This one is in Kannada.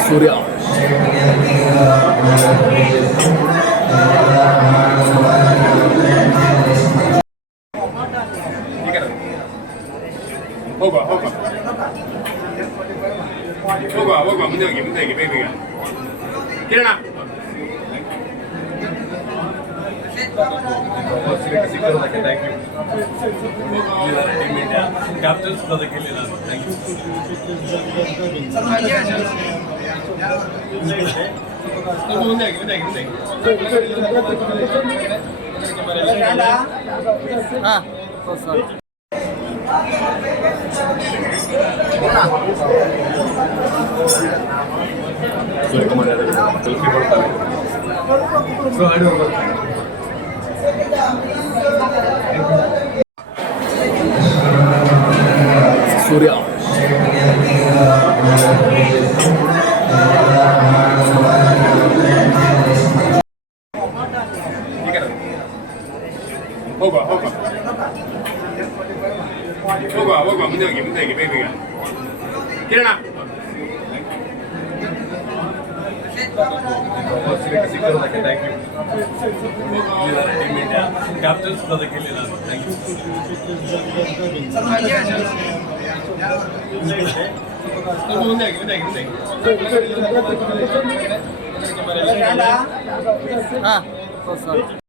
सूर्य ಹೋಗುವ ಹೋಗುವ ಹೋಗುವ ಹೋಗುವ ಮುಂದೆ ಹೋಗಿ ಬೇಗ ಬೇಗ ಕಿರಣ ಸಿಕ್ಕಿರೋದಕ್ಕೆ ಥ್ಯಾಂಕ್ ಯು. ಇಲ್ಲಿದ್ದಾರೆ ಟೀಮ್ ಇಂಡಿಯಾ ಕ್ಯಾಪ್ಟನ್ಸ್ ಬರೋದಕ್ಕೆ ಇಲ್ಲಿಲ್ಲ ಥ್ಯಾಂಕ್ ಯು. ಮುಂದೆ ಆಗಿ ಮುಂದೆ ಆಗಿ ಮುಂದೆ ಹಾಂ ಸರ್ ಸೂರ್ಯಕುಮಾರ್ ಯಾದವ್ ಸೆಲ್ಫಿ ಕೊಡ್ತಾರೆ. सूर्य ಹೋಗುವ ಹೋಗುವ ಹೋಗುವ ಹೋಗುವ ಮುಂದೆ ಹೋಗಿ ಬೇಗ ಬೇಗ ಕಿರಣ ಸಿಕ್ಕಿರೋದಕ್ಕೆ ಥ್ಯಾಂಕ್ ಯು. ಇಲ್ಲಿದ್ದಾರೆ ಟೀಮ್ ಇಂಡಿಯಾ ಕ್ಯಾಪ್ಟನ್ಸ್ ಬರೋದಕ್ಕೆ ಇಲ್ಲಿಲ್ಲ ಥ್ಯಾಂಕ್ ಯು. ಮುಂದೆ ಆಗಿ ಮುಂದೆ ಆಗಿ ಮುಂದೆ ಹಾಂ ಸರ್